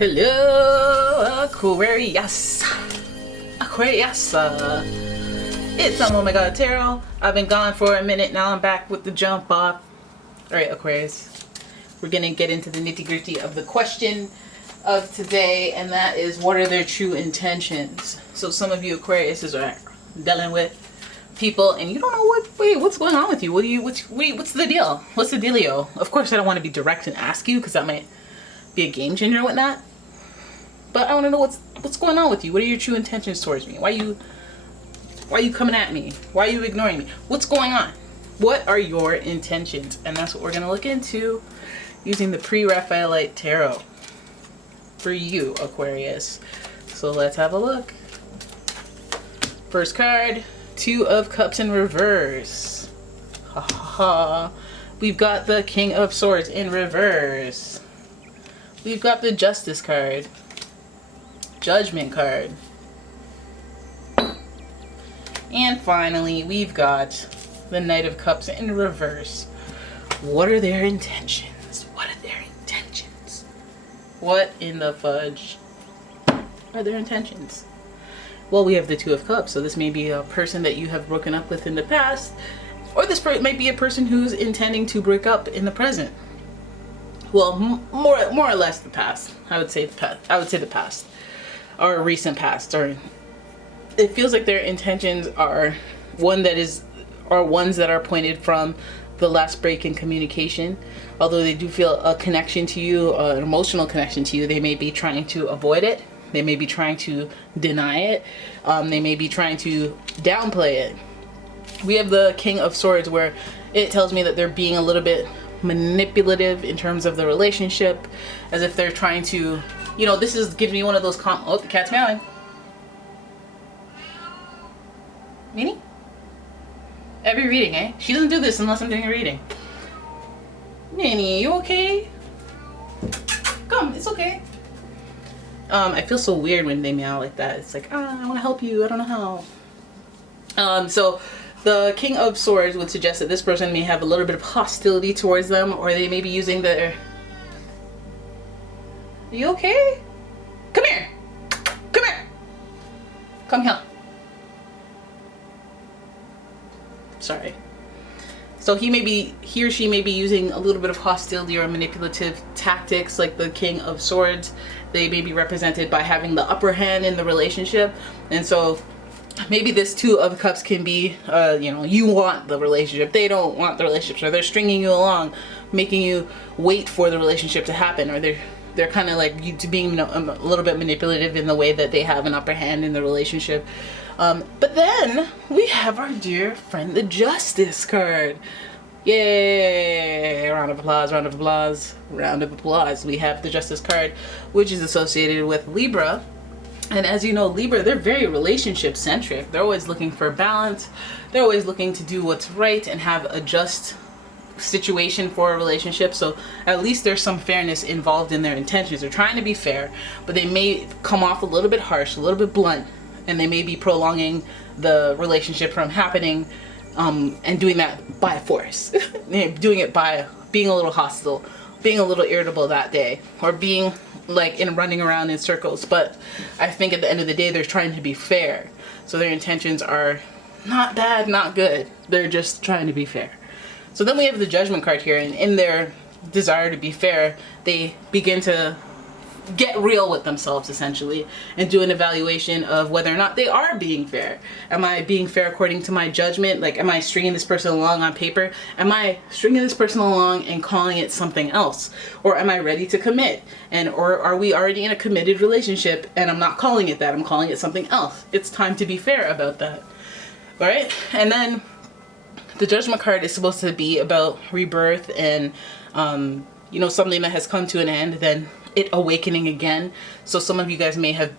Hello, Aquarius. Aquarius. It's OMG Tarot. I've been gone for a minute. Now I'm back with the jump off. Alright, Aquarius. We're going to get into the nitty gritty of the question of today, and that is, what are their true intentions? So some of you Aquariuses are dealing with people and you don't know what's going on with you. What's the deal? What's the dealio? Of course I don't want to be direct and ask you, because that might be a game changer and whatnot. But I want to know what's going on with you. What are your true intentions towards me? Why are you coming at me? Why are you ignoring me? What's going on? What are your intentions? And that's what we're going to look into using the Pre-Raphaelite Tarot for you, Aquarius. So let's have a look. First card, Two of Cups in reverse. Ha ha ha. We've got the King of Swords in reverse. We've got the Justice card. Judgment card. And finally, we've got the Knight of Cups in reverse. What are their intentions? What are their intentions? What in the fudge are their intentions? Well, we have the Two of Cups, so this may be a person that you have broken up with in the past, or this might be a person who's intending to break up in the present. Well, more or less the past. I would say the past, or recent past, or it feels like their intentions are ones that are pointed from the last break in communication. Although they do feel a connection to you, an emotional connection to you, they may be trying to avoid it. They may be trying to deny it. They may be trying to downplay it. We have the King of Swords, where it tells me that they're being a little bit manipulative in terms of the relationship, as if they're trying to, this is giving me one of those oh, the cat's meowing. Meanie? Every reading, eh? She doesn't do this unless I'm doing a reading. Minnie, you okay? Come, it's okay. I feel so weird when they meow like that. It's like, I want to help you, I don't know how. So the King of Swords would suggest that this person may have a little bit of hostility towards them, or they may be using their... Are you okay? Come here! Come here! Come here. Sorry. So he or she may be using a little bit of hostility or manipulative tactics, like the King of Swords. They may be represented by having the upper hand in the relationship. And so maybe this Two of Cups can be, you want the relationship, they don't want the relationship, or they're stringing you along, making you wait for the relationship to happen, or they're kind of like you to being a little bit manipulative in the way that they have an upper hand in the relationship. But then we have our dear friend, the Justice card. Yay! Round of applause, round of applause, round of applause. We have the Justice card, which is associated with Libra. And as you know, Libra, they're very relationship centric. They're always looking for balance. They're always looking to do what's right and have a just situation for a relationship. So at least there's some fairness involved in their intentions. They're trying to be fair, but they may come off a little bit harsh, a little bit blunt, and they may be prolonging the relationship from happening, and doing that by force. Doing it by being a little hostile, being a little irritable that day, or being running around in circles. But I think at the end of the day, they're trying to be fair. So their intentions are not bad, not good. They're just trying to be fair. So then we have the Judgment card here, and in their desire to be fair, they begin to get real with themselves, essentially, and do an evaluation of whether or not they are being fair. Am I being fair according to my judgment? Like, am I stringing this person along on paper? Am I stringing this person along and calling it something else? Or am I ready to commit? Or are we already in a committed relationship and I'm not calling it that, I'm calling it something else? It's time to be fair about that. All right? And then the Judgment card is supposed to be about rebirth and, something that has come to an end, then it awakening again. So some of you guys may have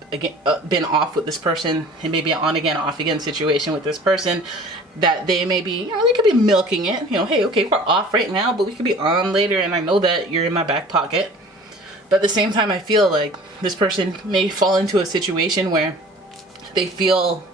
been off with this person, and maybe an on again, off again situation with this person, that they may be, they could be milking it. Hey, okay, we're off right now, but we could be on later, and I know that you're in my back pocket. But at the same time, I feel like this person may fall into a situation where they feel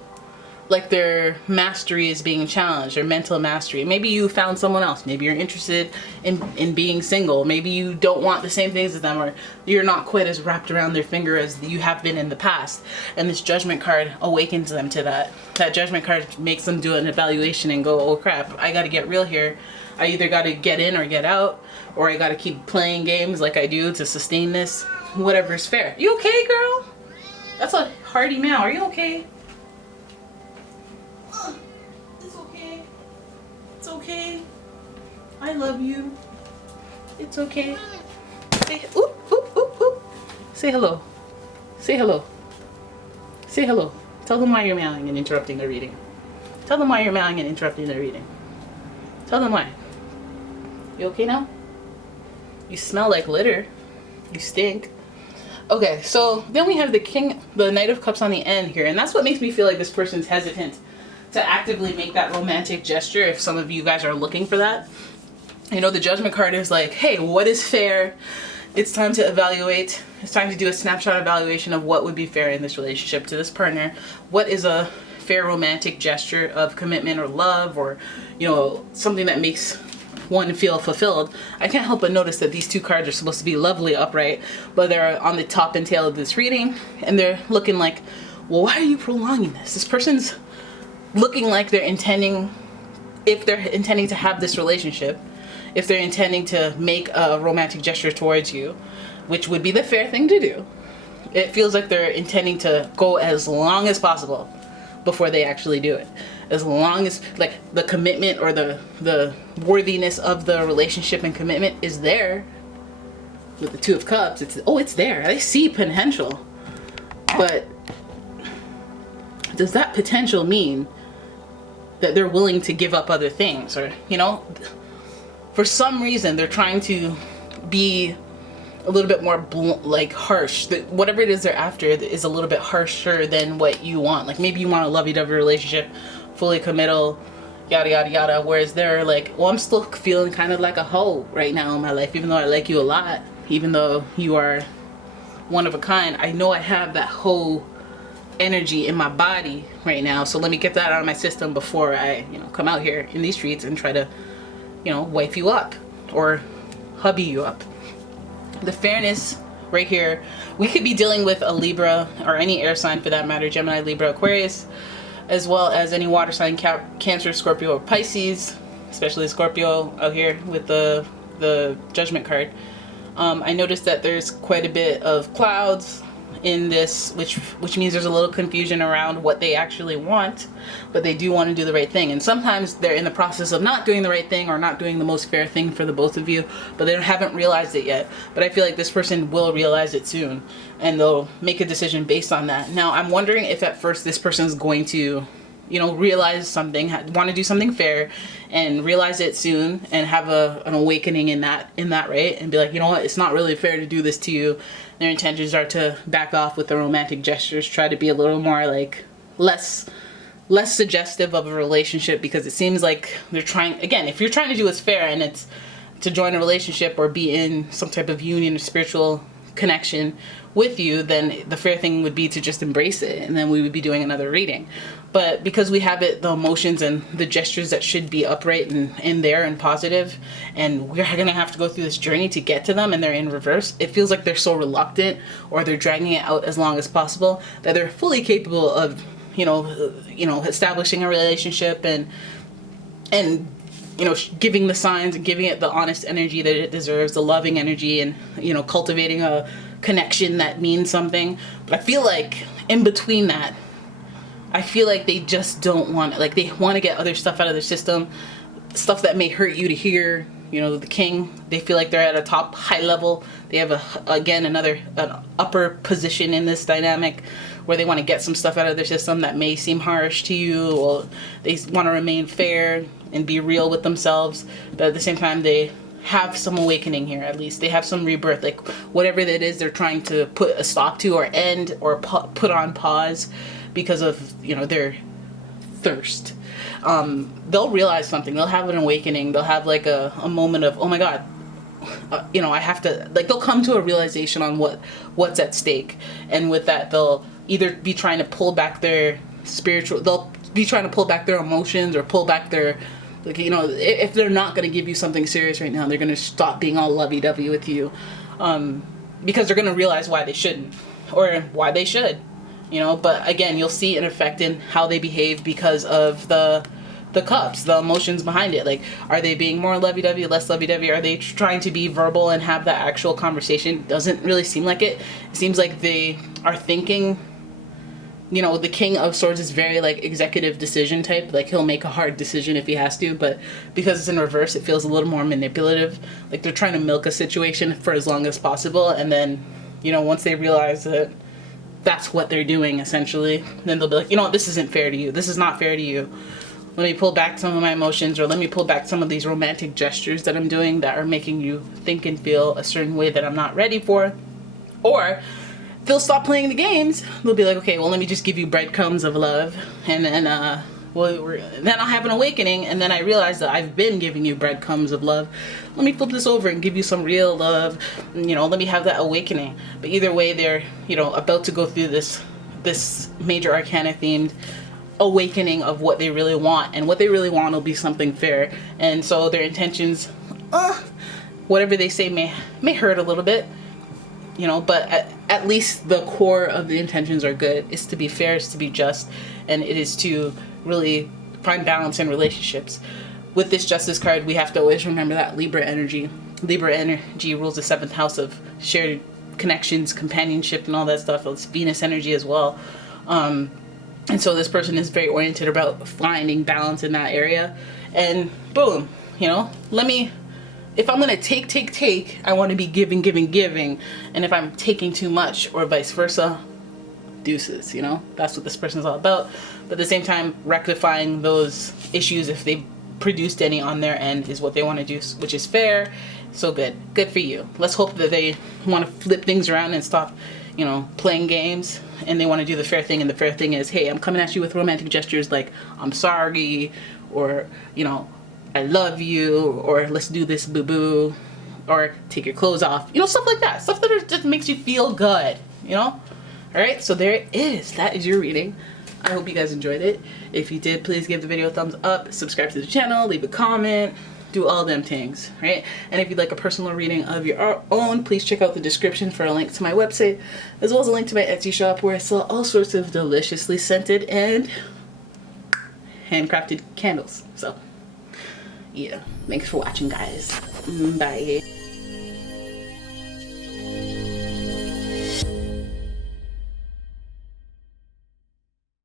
like their mastery is being challenged, their mental mastery. Maybe you found someone else. Maybe you're interested in being single. Maybe you don't want the same things as them, or you're not quite as wrapped around their finger as you have been in the past. And this Judgment card awakens them to that. That Judgment card makes them do an evaluation and go, oh crap, I gotta get real here. I either gotta get in or get out, or I gotta keep playing games like I do to sustain this. Whatever's fair. You okay, girl? That's a hearty meow. Are you okay? It's okay. It's okay. I love you. It's okay. Say oop, oop, oop, oop. Say hello. Say hello. Say hello. Tell them why you're meowing and interrupting the reading. Tell them why you're meowing and interrupting the reading. Tell them why. You okay now? You smell like litter. You stink. Okay, so then we have the Knight of Cups on the end here, and that's what makes me feel like this person's hesitant to actively make that romantic gesture, if some of you guys are looking for that. You know, the Judgment card is like, hey, what is fair? It's time to evaluate. It's time to do a snapshot evaluation of what would be fair in this relationship to this partner. What is a fair romantic gesture of commitment or love, or, you know, something that makes one feel fulfilled. I can't help but notice that these two cards are supposed to be lovely upright, but they're on the top and tail of this reading, and they're looking like, well, why are you prolonging this? This person's looking like they're intending, if they're intending to have this relationship, if they're intending to make a romantic gesture towards you, which would be the fair thing to do. It feels like they're intending to go as long as possible before they actually do it. As long as, like, the commitment or the worthiness of the relationship and commitment is there. With the Two of Cups, it's there. I see potential. But does that potential mean that they're willing to give up other things? Or, you know, for some reason they're trying to be a little bit more like harsh. That whatever it is they're after is a little bit harsher than what you want. Like, maybe you want a lovey-dovey relationship, fully committal, yada yada yada, whereas they're like, well, I'm still feeling kind of like a hoe right now in my life, even though I like you a lot, even though you are one of a kind. I know I have that hoe energy in my body right now, so let me get that out of my system before I, you know, come out here in these streets and try to, you know, wife you up or hubby you up. The fairness right here, we could be dealing with a Libra, or any air sign for that matter, Gemini, Libra, Aquarius, as well as any water sign, Cancer, Scorpio, or Pisces, especially Scorpio out here with the Judgment card. I noticed that there's quite a bit of clouds in this, which means there's a little confusion around what they actually want, but they do want to do the right thing. And sometimes they're in the process of not doing the right thing or not doing the most fair thing for the both of you, but they haven't realized it yet. But I feel like this person will realize it soon, and they'll make a decision based on that. Now, I'm wondering if at first this person's going to, you know, realize something, want to do something fair, and realize it soon, and have an awakening in that, right? And be like, you know what, it's not really fair to do this to you. Their intentions are to back off with the romantic gestures, try to be a little more like less suggestive of a relationship, because it seems like they're trying, again, if you're trying to do what's fair and it's to join a relationship or be in some type of union or spiritual connection with you, then the fair thing would be to just embrace it, and then we would be doing another reading. But because we have it, the emotions and the gestures that should be upright and there and positive, and we're gonna have to go through this journey to get to them, and they're in reverse, it feels like they're so reluctant, or they're dragging it out as long as possible, that they're fully capable of, you know, establishing a relationship and you know, giving the signs and giving it the honest energy that it deserves, the loving energy, and, you know, cultivating a connection that means something. But I feel like in between that, I feel like they just don't want it. Like, they want to get other stuff out of their system, stuff that may hurt you to hear. You know, the King, they feel like they're at a top high level. They have an upper position in this dynamic, where they want to get some stuff out of their system that may seem harsh to you, or they want to remain fair and be real with themselves, but at the same time they have some awakening here. At least they have some rebirth, like whatever that is they're trying to put a stop to, or end, or put on pause because of, you know, their thirst. They'll realize something, they'll have an awakening, they'll have like a moment of, oh my god, you know, I have to, like, they'll come to a realization on what's at stake, and with that they'll either be trying to pull back their spiritual, they'll be trying to pull back their emotions or pull back their, like, you know, if they're not going to give you something serious right now, they're going to stop being all lovey-dovey with you, because they're going to realize why they shouldn't, or why they should, you know. But again, you'll see an effect in how they behave because of the cups, the emotions behind it. Like, are they being more lovey-dovey, less lovey-dovey? Are they trying to be verbal and have that actual conversation? Doesn't really seem like it. It seems like they are thinking, you know, the King of Swords is very like executive decision type. Like, he'll make a hard decision if he has to, but because it's in reverse, it feels a little more manipulative. Like, they're trying to milk a situation for as long as possible, and then, you know, once they realize that that's what they're doing essentially, then they'll be like, you know what, this isn't fair to you. This is not fair to you. Let me pull back some of my emotions, or let me pull back some of these romantic gestures that I'm doing that are making you think and feel a certain way that I'm not ready for. Or they'll stop playing the games. They'll be like, okay, well, let me just give you breadcrumbs of love, and then then I'll have an awakening, and then I realize that I've been giving you breadcrumbs of love. Let me flip this over and give you some real love. You know, let me have that awakening. But either way, they're, you know, about to go through this major arcana themed awakening of what they really want, and what they really want will be something fair. And so their intentions, whatever they say may hurt a little bit, you know, but at least the core of the intentions are good. It's to be fair, it's to be just, and it is to really find balance in relationships. With this Justice card, we have to always remember that Libra energy rules the 7th house of shared connections, companionship, and all that stuff. It's Venus energy as well. And so this person is very oriented about finding balance in that area. And boom, you know, if I'm going to take, I want to be giving. And if I'm taking too much, or vice versa, deuces, you know, that's what this person's all about. But at the same time, rectifying those issues, if they produced any on their end, is what they want to do, which is fair. So good for you. Let's hope that they want to flip things around and stop, you know, playing games, and they want to do the fair thing. And the fair thing is, hey, I'm coming at you with romantic gestures like I'm sorry, or, you know, I love you, or let's do this, boo-boo, or take your clothes off, you know, stuff like that. Stuff that just makes you feel good, you know? All right, so there it is. That is your reading. I hope you guys enjoyed it. If you did, please give the video a thumbs up, subscribe to the channel, leave a comment, do all them things, right? And if you'd like a personal reading of your own, please check out the description for a link to my website, as well as a link to my Etsy shop, where I sell all sorts of deliciously scented and handcrafted candles. So yeah, thanks for watching, guys. Bye.